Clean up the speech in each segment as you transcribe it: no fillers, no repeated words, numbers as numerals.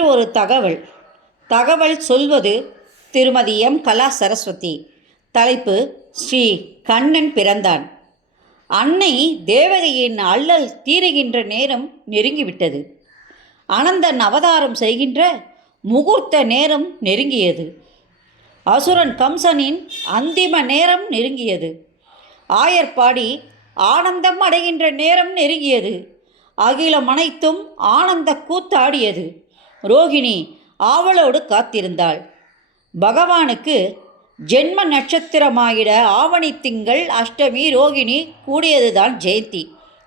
இன்று ஒரு தகவல் சொல்வது திருமதி எம். கலா சரஸ்வதி. தலைப்பு: ஸ்ரீ கண்ணன் பிறந்தான். அன்னை தேவதையின் அல்லல் தீருகின்ற நேரம் நெருங்கிவிட்டது. அனந்தன் அவதாரம் செய்கின்ற முகூர்த்த நேரம் நெருங்கியது. அசுரன் கம்சனின் அந்திம நேரம் நெருங்கியது. ஆயர்பாடி ஆனந்தம் அடைகின்ற நேரம் நெருங்கியது. அகிலம் அனைத்தும் ஆனந்த கூத்தாடியது. ரோகிணி ஆவலோடு காத்திருந்தாள். பகவானுக்கு ஜென்ம நட்சத்திரமாகிட ஆவணி திங்கள் அஷ்டமி ரோகிணி கூடியதுதான் ஜெயந்தி,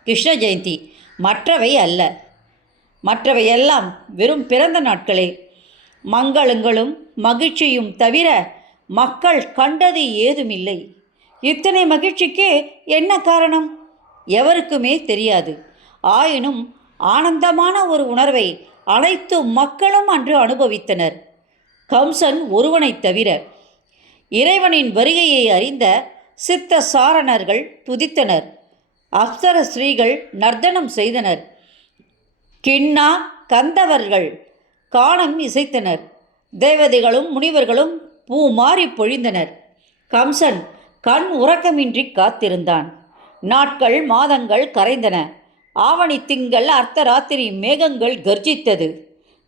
கிருஷ்ண ஜெயந்தி. மற்றவை அல்ல. மற்றவையெல்லாம் வெறும் பிறந்த நாட்களே. மங்களங்களும் மகிழ்ச்சியும் தவிர மக்கள் கண்டது ஏதுமில்லை. இத்தனை மகிழ்ச்சிக்கு என்ன காரணம்? எவருக்குமே தெரியாது. ஆயினும் ஆனந்தமான ஒரு உணர்வை அனைத்து மக்களும் அன்று அனுபவித்தனர், கம்சன் ஒருவனைத் தவிர. இறைவனின் வருகையை அறிந்த சித்த சாரணர்கள் துதித்தனர். அப்சர ஸ்ரீகள் நர்த்தனம் செய்தனர். கிண்ணா கந்தவர்கள் கானம் இசைத்தனர். தேவதைகளும் முனிவர்களும் பூ மாறி பொழிந்தனர். கம்சன் கண் உறக்கமின்றி காத்திருந்தான். நாட்கள் மாதங்கள் கரைந்தன. ஆவணி திங்கள் அர்த்தராத்திரி மேகங்கள் கர்ஜித்தது.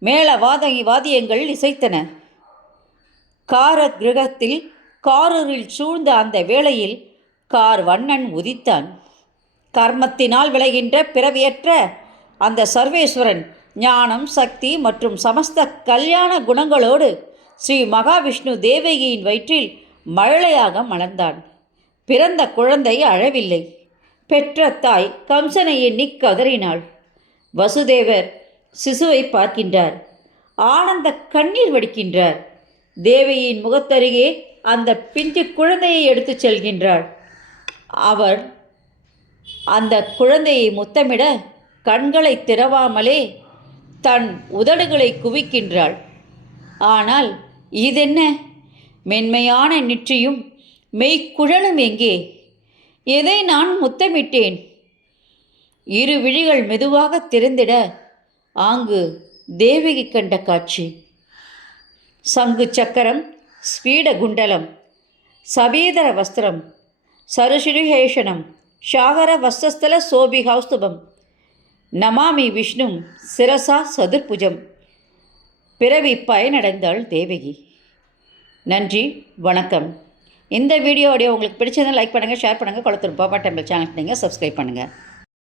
மேள வாத்தியங்கள் இசைத்தன. கார கிரகத்தில் காரூரில் சூழ்ந்த அந்த வேளையில் வண்ணன் உதித்தான். கர்மத்தினால் விளைகின்ற பிறவியற்ற அந்த சர்வேஸ்வரன் ஞானம், சக்தி மற்றும் சமஸ்த கல்யாண குணங்களோடு ஸ்ரீ மகாவிஷ்ணு தேவகியின் வயிற்றில் மழலையாக மலர்ந்தான். பிறந்த குழந்தை அழவில்லை. பெற்ற தாய் கம்சனை எண்ணி கதறினாள். வசுதேவர் சிசுவை பார்க்கின்றார். ஆனந்த கண்ணீர் வடிக்கின்றார். தேவியின் முகத்தருகே அந்த பிஞ்சு குழந்தையை எடுத்துச் செல்கின்றார். அவர் அந்த குழந்தையை முத்தமிட கண்களை திறவாமலே தன் உதடுகளை குவிக்கின்றாள். ஆனால் இதென்ன? மென்மையான நெற்றியும் மெய்க்குழலும் எங்கே? எதை நான் முத்தமிட்டேன்? இரு விழிகள் மெதுவாக திறந்திட ஆங்கு தேவகி கண்ட காட்சி. சங்கு சக்கரம், ஸ்பீட குண்டலம், சபீதர வஸ்திரம், சருஷிருஹேஷனம், ஷாகர வஸ்தஸ்தல சோபிகௌஸ்துபம், நமாமி விஷ்ணு சிரசா சதுர்புஜம். பிறவி பயனடைந்தாள் தேவகி. நன்றி, வணக்கம். இந்த வீடியோ உங்களுக்கு பிடிச்சதை லைக் பண்ணுங்கள், ஷேர் பண்ணுங்கள். கொளத்தூர் பாப்பா டெம்பிள் சேனலுக்கு நீங்கள் சப்ஸ்கிரைப் பண்ணுங்கள்.